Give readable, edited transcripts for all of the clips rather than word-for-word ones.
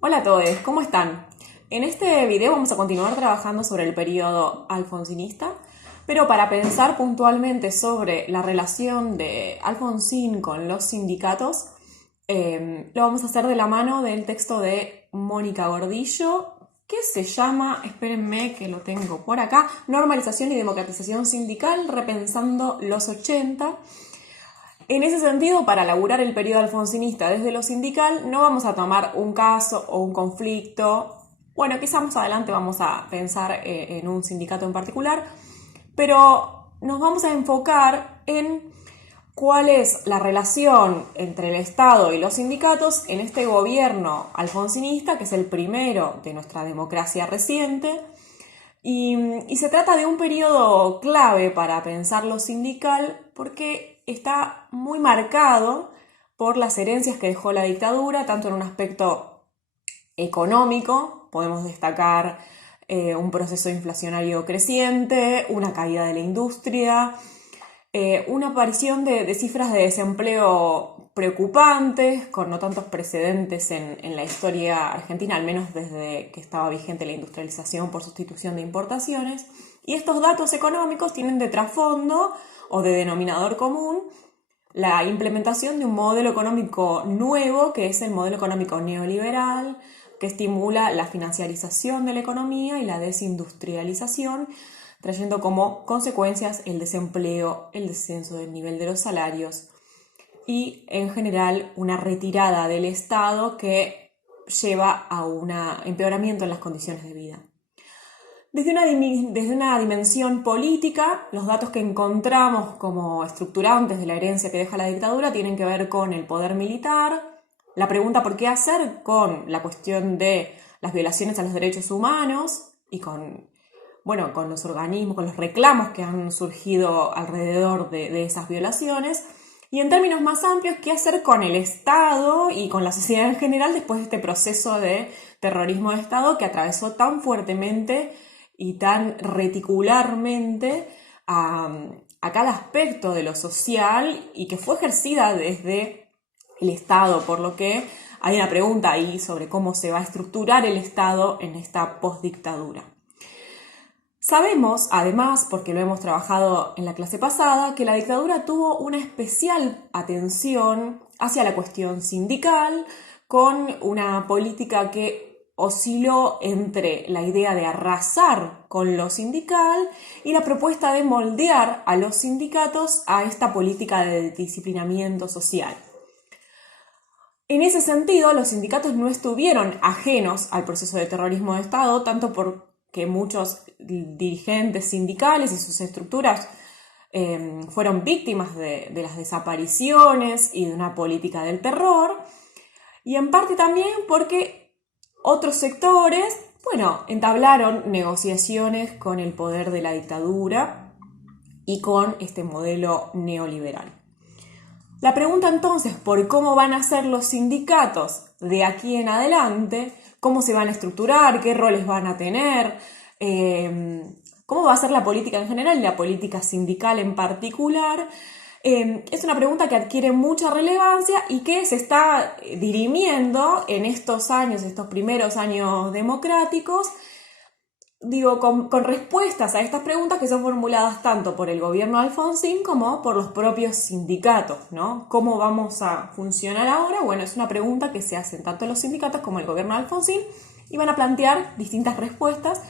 Hola a todos, ¿cómo están? En este video vamos a continuar trabajando sobre el periodo alfonsinista, pero para pensar puntualmente sobre la relación de Alfonsín con los sindicatos, lo vamos a hacer de la mano del texto de Mónica Gordillo, que se llama, espérenme que lo tengo por acá, Normalización y Democratización Sindical, repensando los 80. En ese sentido, para laburar el periodo alfonsinista desde lo sindical, no vamos a tomar un caso o un conflicto. Bueno, quizás más adelante vamos a pensar en un sindicato en particular, pero nos vamos a enfocar en cuál es la relación entre el Estado y los sindicatos en este gobierno alfonsinista, que es el primero de nuestra democracia reciente. Y se trata de un periodo clave para pensar lo sindical porque está muy marcado por las herencias que dejó la dictadura, tanto en un aspecto económico, podemos destacar un proceso inflacionario creciente, una caída de la industria, una aparición de cifras de desempleo preocupantes, con no tantos precedentes en la historia argentina, al menos desde que estaba vigente la industrialización por sustitución de importaciones. Y estos datos económicos tienen de trasfondo o de denominador común la implementación de un modelo económico nuevo, que es el modelo económico neoliberal, que estimula la financiarización de la economía y la desindustrialización, trayendo como consecuencias el desempleo, el descenso del nivel de los salarios y, en general, una retirada del Estado que lleva a un empeoramiento en las condiciones de vida. Desde una dimensión política, los datos que encontramos como estructurantes de la herencia que deja la dictadura tienen que ver con el poder militar, la pregunta por qué hacer con la cuestión de las violaciones a los derechos humanos y con los organismos, con los reclamos que han surgido alrededor de esas violaciones. Y en términos más amplios, qué hacer con el Estado y con la sociedad en general después de este proceso de terrorismo de Estado que atravesó tan fuertemente y tan reticularmente a cada aspecto de lo social y que fue ejercida desde el Estado, por lo que hay una pregunta ahí sobre cómo se va a estructurar el Estado en esta postdictadura. Sabemos, además, porque lo hemos trabajado en la clase pasada, que la dictadura tuvo una especial atención hacia la cuestión sindical, con una política que osciló entre la idea de arrasar con lo sindical y la propuesta de moldear a los sindicatos a esta política de disciplinamiento social. En ese sentido, los sindicatos no estuvieron ajenos al proceso de terrorismo de Estado, tanto porque muchos dirigentes sindicales y sus estructuras fueron víctimas de las desapariciones y de una política del terror, y en parte también porque otros sectores, entablaron negociaciones con el poder de la dictadura y con este modelo neoliberal. La pregunta entonces por cómo van a ser los sindicatos de aquí en adelante, cómo se van a estructurar, qué roles van a tener, cómo va a ser la política en general y la política sindical en particular, es una pregunta que adquiere mucha relevancia y que se está dirimiendo en estos años, estos primeros años democráticos, con respuestas a estas preguntas que son formuladas tanto por el gobierno de Alfonsín como por los propios sindicatos, ¿no? ¿Cómo vamos a funcionar ahora? Bueno, es una pregunta que se hacen tanto los sindicatos como el gobierno de Alfonsín y van a plantear distintas respuestas.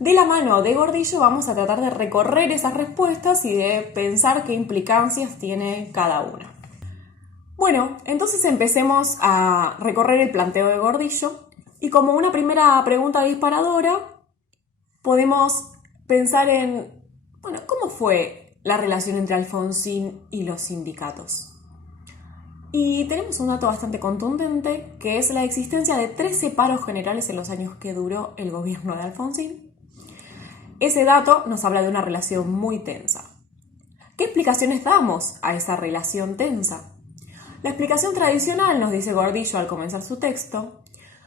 De la mano de Gordillo vamos a tratar de recorrer esas respuestas y de pensar qué implicancias tiene cada una. Bueno, entonces empecemos a recorrer el planteo de Gordillo y como una primera pregunta disparadora podemos pensar en, ¿cómo fue la relación entre Alfonsín y los sindicatos? Y tenemos un dato bastante contundente, que es la existencia de 13 paros generales en los años que duró el gobierno de Alfonsín. Ese dato nos habla de una relación muy tensa. ¿Qué explicaciones damos a esa relación tensa? La explicación tradicional, nos dice Gordillo al comenzar su texto,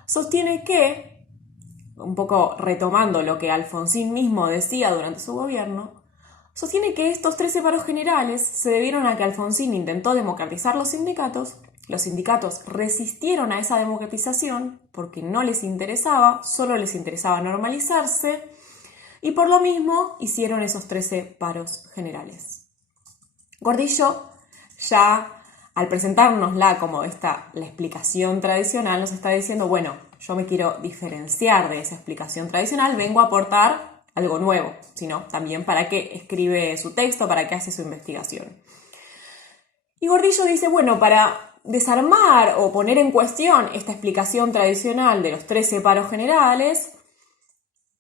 sostiene que, un poco retomando lo que Alfonsín mismo decía durante su gobierno, sostiene que estos 13 paros generales se debieron a que Alfonsín intentó democratizar los sindicatos Los sindicatos resistieron a esa democratización porque no les interesaba, solo les interesaba normalizarse, y por lo mismo hicieron esos 13 paros generales. Gordillo, ya al presentárnosla como la explicación tradicional, nos está diciendo, bueno, yo me quiero diferenciar de esa explicación tradicional, vengo a aportar algo nuevo, sino también para qué escribe su texto, para qué hace su investigación. Y Gordillo dice, bueno, para desarmar o poner en cuestión esta explicación tradicional de los 13 paros generales,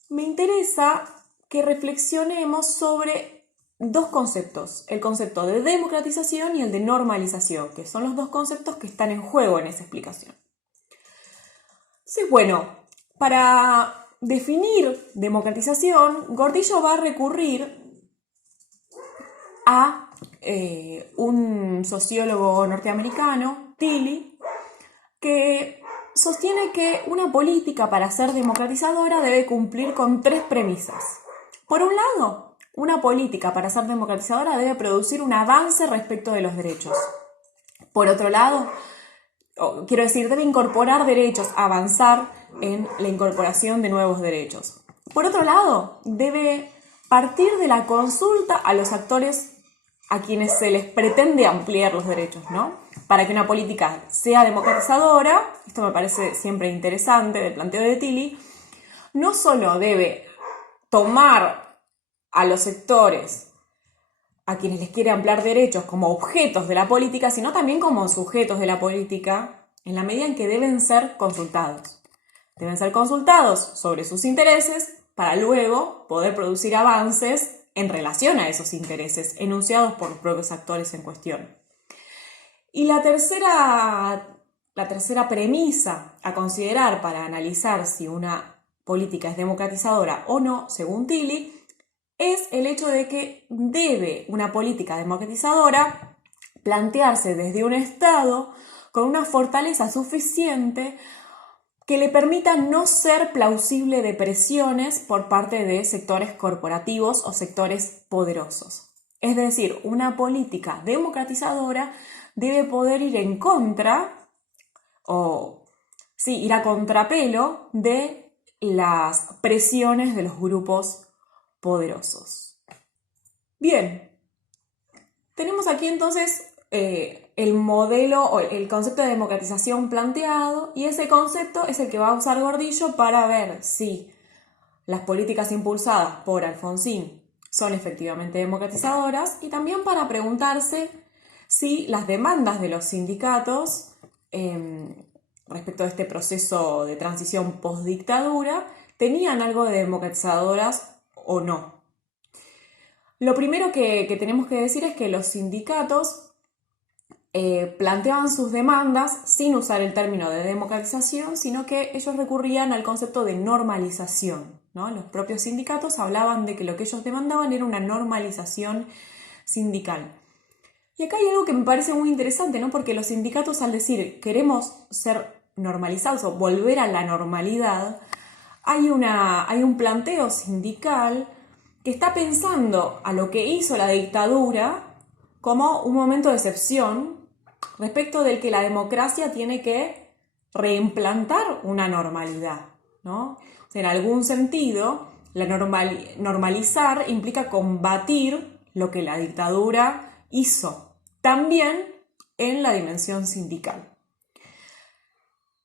me interesa que reflexionemos sobre dos conceptos, el concepto de democratización y el de normalización, que son los dos conceptos que están en juego en esa explicación. Entonces, bueno, para definir democratización, Gordillo va a recurrir a un sociólogo norteamericano, Tilly, que sostiene que una política para ser democratizadora debe cumplir con 3 premisas. Por un lado, una política para ser democratizadora debe producir un avance respecto de los derechos. Por otro lado, quiero decir, debe incorporar derechos, avanzar en la incorporación de nuevos derechos. Por otro lado, debe partir de la consulta a los actores a quienes se les pretende ampliar los derechos, ¿no? Para que una política sea democratizadora, esto me parece siempre interesante del planteo de Tilly, no solo debe tomar a los sectores a quienes les quiere ampliar derechos como objetos de la política, sino también como sujetos de la política, en la medida en que deben ser consultados. Deben ser consultados sobre sus intereses para luego poder producir avances en relación a esos intereses enunciados por los propios actores en cuestión. Y la tercera premisa a considerar para analizar si una política es democratizadora o no, según Tilly, es el hecho de que debe una política democratizadora plantearse desde un Estado con una fortaleza suficiente que le permita no ser plausible de presiones por parte de sectores corporativos o sectores poderosos. Es decir, una política democratizadora debe poder ir en contra, ir a contrapelo de las presiones de los grupos poderosos. Bien, tenemos aquí entonces el modelo o el concepto de democratización planteado, y ese concepto es el que va a usar Gordillo para ver si las políticas impulsadas por Alfonsín son efectivamente democratizadoras, y también para preguntarse si las demandas de los sindicatos respecto a este proceso de transición post-dictadura tenían algo de democratizadoras o no. Lo primero que tenemos que decir es que los sindicatos planteaban sus demandas sin usar el término de democratización, sino que ellos recurrían al concepto de normalización, ¿no? Los propios sindicatos hablaban de que lo que ellos demandaban era una normalización sindical. Y acá hay algo que me parece muy interesante, ¿no? Porque los sindicatos, al decir queremos ser normalizados o volver a la normalidad, hay un planteo sindical que está pensando a lo que hizo la dictadura como un momento de excepción respecto del que la democracia tiene que reimplantar una normalidad, ¿no? O sea, en algún sentido, normalizar implica combatir lo que la dictadura hizo, también en la dimensión sindical.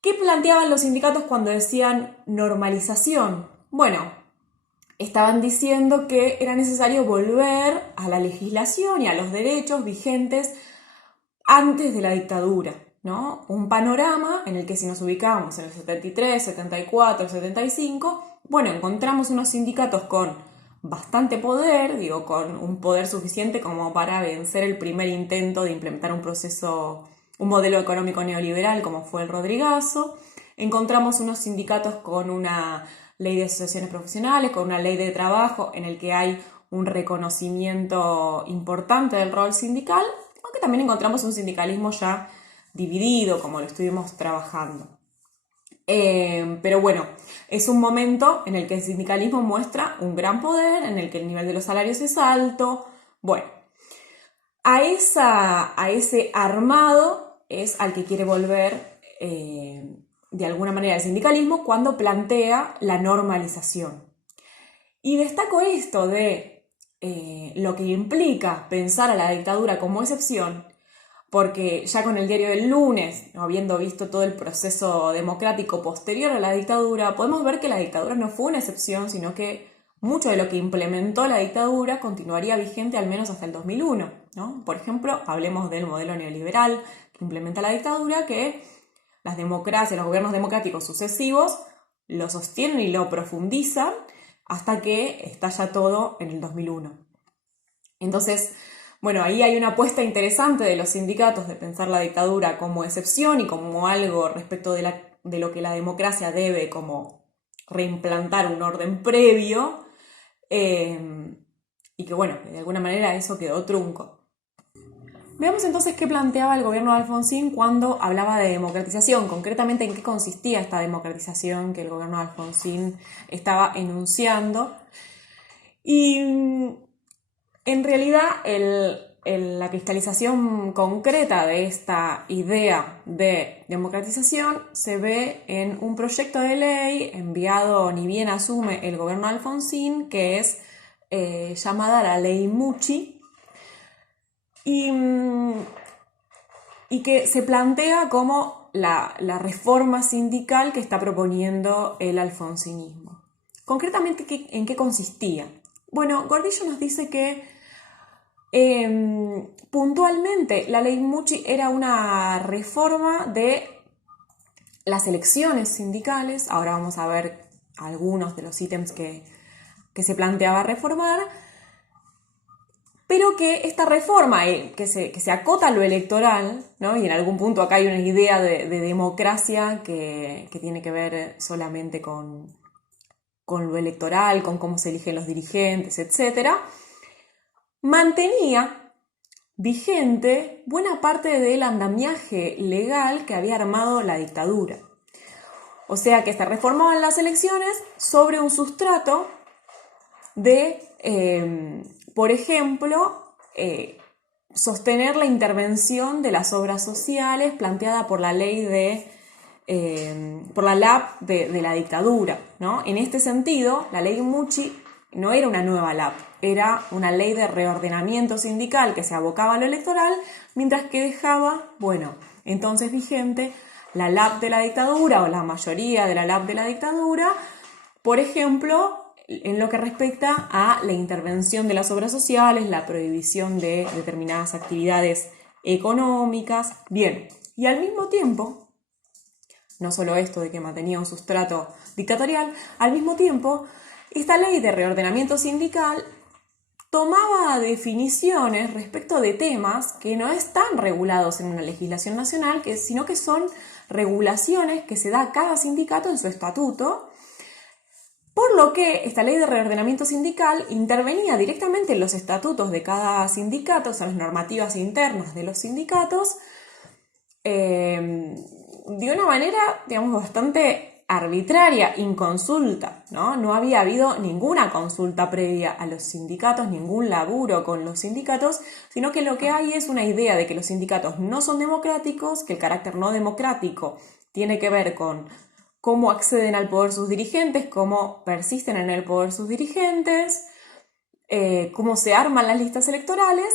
¿Qué planteaban los sindicatos cuando decían normalización? Bueno, estaban diciendo que era necesario volver a la legislación y a los derechos vigentes antes de la dictadura, ¿no? Un panorama en el que, si nos ubicamos en el 73, 74, 75, bueno, encontramos unos sindicatos con bastante poder, con un poder suficiente como para vencer el primer intento de implementar un modelo económico neoliberal como fue el Rodrigazo. Encontramos unos sindicatos con una ley de asociaciones profesionales, con una ley de trabajo en el que hay un reconocimiento importante del rol sindical, aunque también encontramos un sindicalismo ya dividido, como lo estuvimos trabajando. Pero bueno, es un momento en el que el sindicalismo muestra un gran poder, en el que el nivel de los salarios es alto. Bueno, a ese armado es al que quiere volver de alguna manera el sindicalismo cuando plantea la normalización. Y destaco esto de lo que implica pensar a la dictadura como excepción, porque ya con el diario del lunes, habiendo visto todo el proceso democrático posterior a la dictadura, podemos ver que la dictadura no fue una excepción, sino que mucho de lo que implementó la dictadura continuaría vigente al menos hasta el 2001, ¿no? Por ejemplo, hablemos del modelo neoliberal que implementa la dictadura, que las democracias, los gobiernos democráticos sucesivos lo sostienen y lo profundizan hasta que estalla todo en el 2001. Entonces, bueno, ahí hay una apuesta interesante de los sindicatos de pensar la dictadura como excepción y como algo respecto de lo que la democracia debe como reimplantar un orden previo, y que bueno, de alguna manera eso quedó trunco. Veamos entonces qué planteaba el gobierno de Alfonsín cuando hablaba de democratización, concretamente en qué consistía esta democratización que el gobierno de Alfonsín estaba enunciando. Y en realidad la cristalización concreta de esta idea de democratización se ve en un proyecto de ley enviado, ni bien asume el gobierno de Alfonsín, que es llamada la Ley Mucci, y que se plantea como la reforma sindical que está proponiendo el alfonsinismo. Concretamente, ¿en qué consistía? Bueno, Gordillo nos dice que puntualmente la Ley Mucci era una reforma de las elecciones sindicales. Ahora vamos a ver algunos de los ítems que se planteaba reformar, pero que esta reforma, que se acota a lo electoral, ¿no? Y en algún punto acá hay una idea de democracia que tiene que ver solamente con lo electoral, con cómo se eligen los dirigentes, etc., mantenía vigente buena parte del andamiaje legal que había armado la dictadura. O sea que se reformaban las elecciones sobre un sustrato de, por ejemplo, sostener la intervención de las obras sociales planteada por la ley por la LAP de la dictadura, ¿no? En este sentido, la ley Mucci no era una nueva LAP, era una ley de reordenamiento sindical que se abocaba a lo electoral, mientras que dejaba, bueno, entonces vigente la LAP de la dictadura o la mayoría de la LAP de la dictadura, por ejemplo, en lo que respecta a la intervención de las obras sociales, la prohibición de determinadas actividades económicas. Bien, y al mismo tiempo, no solo esto de que mantenía un sustrato dictatorial, al mismo tiempo, esta ley de reordenamiento sindical tomaba definiciones respecto de temas que no están regulados en una legislación nacional, sino que son regulaciones que se da a cada sindicato en su estatuto, por lo que esta ley de reordenamiento sindical intervenía directamente en los estatutos de cada sindicato, o sea, las normativas internas de los sindicatos, de una manera, digamos, bastante arbitraria, inconsulta, ¿no? No había habido ninguna consulta previa a los sindicatos, ningún laburo con los sindicatos, sino que lo que hay es una idea de que los sindicatos no son democráticos, que el carácter no democrático tiene que ver con cómo acceden al poder sus dirigentes, cómo persisten en el poder sus dirigentes, cómo se arman las listas electorales,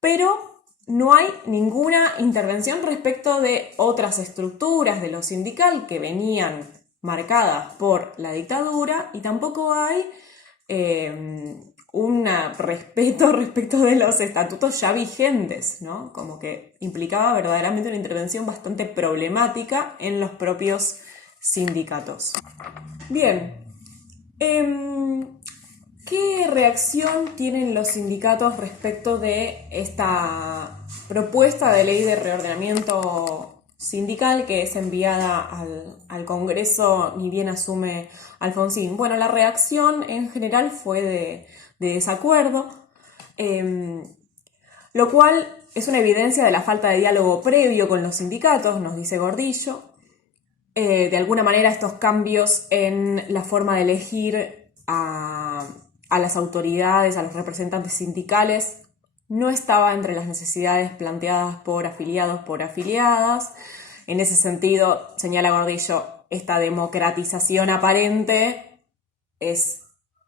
pero no hay ninguna intervención respecto de otras estructuras de lo sindical que venían marcadas por la dictadura, y tampoco hay un respeto respecto de los estatutos ya vigentes, ¿no? Como que implicaba verdaderamente una intervención bastante problemática en los propios sindicatos. Bien, ¿qué reacción tienen los sindicatos respecto de esta propuesta de ley de reordenamiento sindical que es enviada al Congreso ni bien asume Alfonsín? Bueno, la reacción en general fue de desacuerdo, lo cual es una evidencia de la falta de diálogo previo con los sindicatos, nos dice Gordillo. De alguna manera estos cambios en la forma de elegir a las autoridades, a los representantes sindicales, no estaba entre las necesidades planteadas por afiliados, por afiliadas. En ese sentido, señala Gordillo, esta democratización aparente es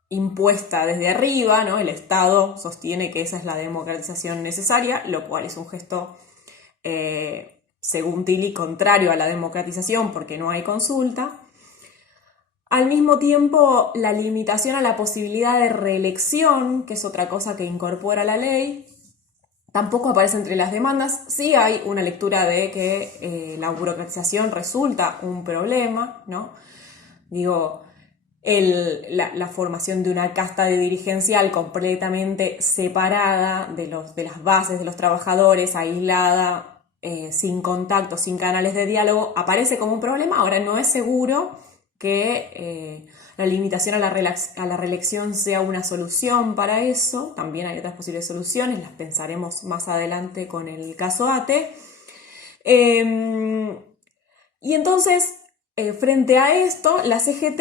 impuesta desde arriba, ¿no? El Estado sostiene que esa es la democratización necesaria, lo cual es un gesto, según Tilly, contrario a la democratización porque no hay consulta. Al mismo tiempo, la limitación a la posibilidad de reelección, que es otra cosa que incorpora la ley, tampoco aparece entre las demandas. Sí hay una lectura de que la burocratización resulta un problema, ¿no? Digo, la formación de una casta de dirigencial completamente separada de las bases de los trabajadores, aislada, sin contacto, sin canales de diálogo, aparece como un problema. Ahora no es seguro que la limitación a la reelección sea una solución para eso. También hay otras posibles soluciones, las pensaremos más adelante con el caso ATE. Y entonces, frente a esto, la CGT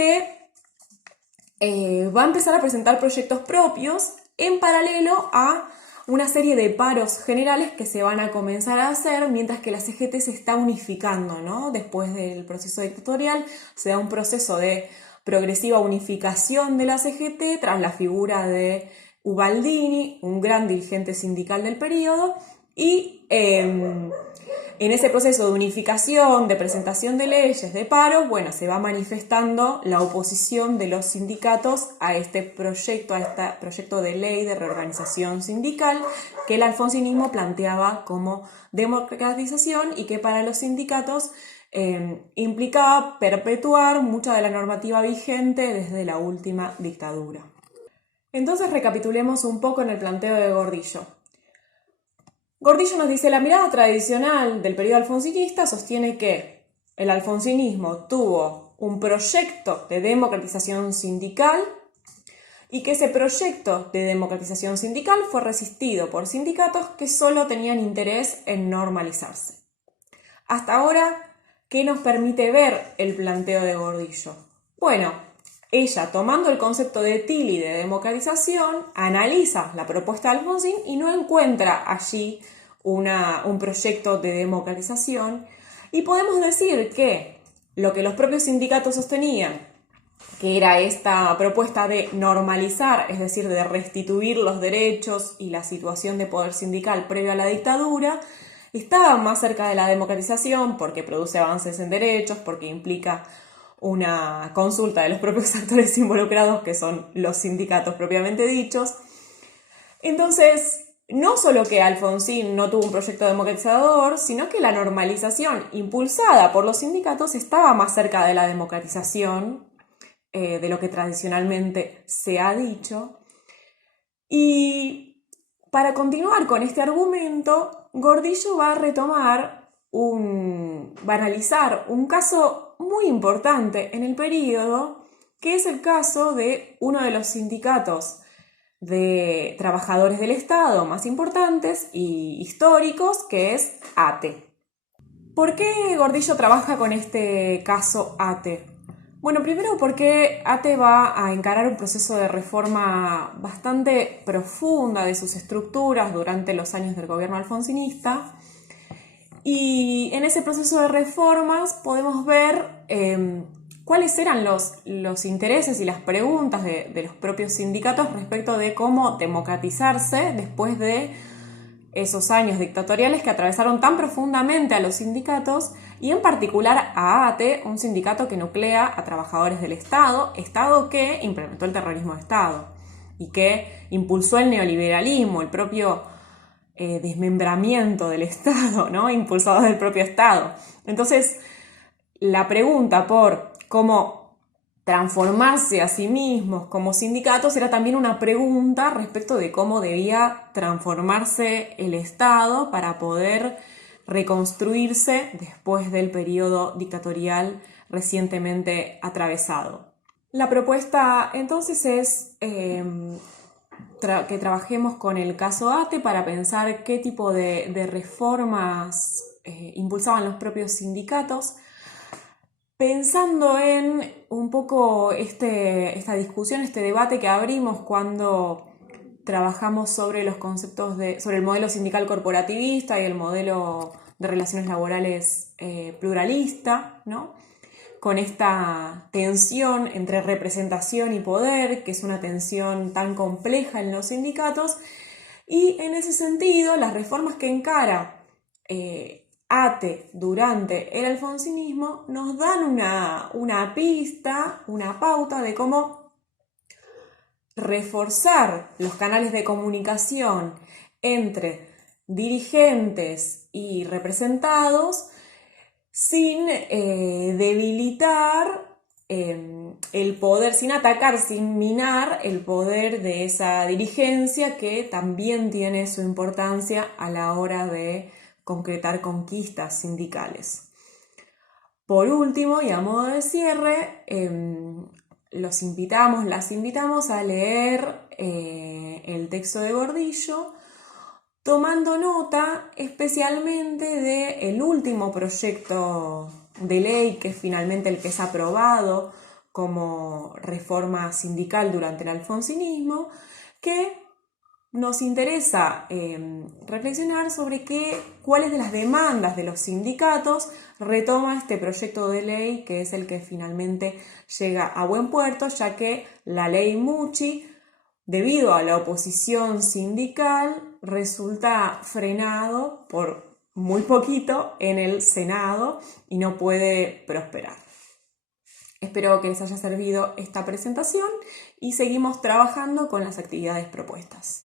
va a empezar a presentar proyectos propios en paralelo a una serie de paros generales que se van a comenzar a hacer mientras que la CGT se está unificando, ¿no? Después del proceso dictatorial se da un proceso de progresiva unificación de la CGT tras la figura de Ubaldini, un gran dirigente sindical del periodo, y en ese proceso de unificación, de presentación de leyes, de paros, bueno, se va manifestando la oposición de los sindicatos a este proyecto de ley de reorganización sindical que el alfonsinismo planteaba como democratización y que para los sindicatos implicaba perpetuar mucha de la normativa vigente desde la última dictadura. Entonces recapitulemos un poco en el planteo de Gordillo. Gordillo nos dice, la mirada tradicional del periodo alfonsinista sostiene que el alfonsinismo tuvo un proyecto de democratización sindical y que ese proyecto de democratización sindical fue resistido por sindicatos que solo tenían interés en normalizarse. Hasta ahora, ¿qué nos permite ver el planteo de Gordillo? Bueno, ella, tomando el concepto de Tilly de democratización, analiza la propuesta de Alfonsín y no encuentra allí un proyecto de democratización. Y podemos decir que lo que los propios sindicatos sostenían, que era esta propuesta de normalizar, es decir, de restituir los derechos y la situación de poder sindical previo a la dictadura, estaba más cerca de la democratización porque produce avances en derechos, porque implica una consulta de los propios actores involucrados, que son los sindicatos propiamente dichos. Entonces, no solo que Alfonsín no tuvo un proyecto democratizador, sino que la normalización impulsada por los sindicatos estaba más cerca de la democratización de lo que tradicionalmente se ha dicho. Y para continuar con este argumento, Gordillo va a analizar un caso muy importante en el periodo, que es el caso de uno de los sindicatos de trabajadores del Estado más importantes y históricos, que es ATE. ¿Por qué Gordillo trabaja con este caso ATE? Bueno, primero porque ATE va a encarar un proceso de reforma bastante profunda de sus estructuras durante los años del gobierno alfonsinista, y en ese proceso de reformas podemos ver cuáles eran los intereses y las preguntas de los propios sindicatos respecto de cómo democratizarse después de esos años dictatoriales que atravesaron tan profundamente a los sindicatos y en particular a ATE, un sindicato que nuclea a trabajadores del Estado que implementó el terrorismo de Estado y que impulsó el neoliberalismo, el propio desmembramiento del Estado, ¿no? Impulsado del propio Estado. Entonces, la pregunta por cómo transformarse a sí mismos como sindicatos era también una pregunta respecto de cómo debía transformarse el Estado para poder reconstruirse después del periodo dictatorial recientemente atravesado. La propuesta entonces es que trabajemos con el caso ATE para pensar qué tipo de reformas impulsaban los propios sindicatos, pensando en un poco esta discusión, este debate que abrimos cuando trabajamos sobre los conceptos sobre el modelo sindical corporativista y el modelo de relaciones laborales pluralista, ¿no? Con esta tensión entre representación y poder, que es una tensión tan compleja en los sindicatos, y en ese sentido las reformas que encara ATE durante el alfonsinismo nos dan una pista, una pauta de cómo reforzar los canales de comunicación entre dirigentes y representados sin debilitar el poder, sin atacar, sin minar el poder de esa dirigencia que también tiene su importancia a la hora de concretar conquistas sindicales. Por último, y a modo de cierre, las invitamos a leer el texto de Gordillo, tomando nota especialmente del último proyecto de ley, que es finalmente el que es aprobado como reforma sindical durante el alfonsinismo, que nos interesa reflexionar sobre cuáles de las demandas de los sindicatos retoma este proyecto de ley, que es el que finalmente llega a buen puerto, ya que la ley Mucci, debido a la oposición sindical, resulta frenado por muy poquito en el Senado y no puede prosperar. Espero que les haya servido esta presentación y seguimos trabajando con las actividades propuestas.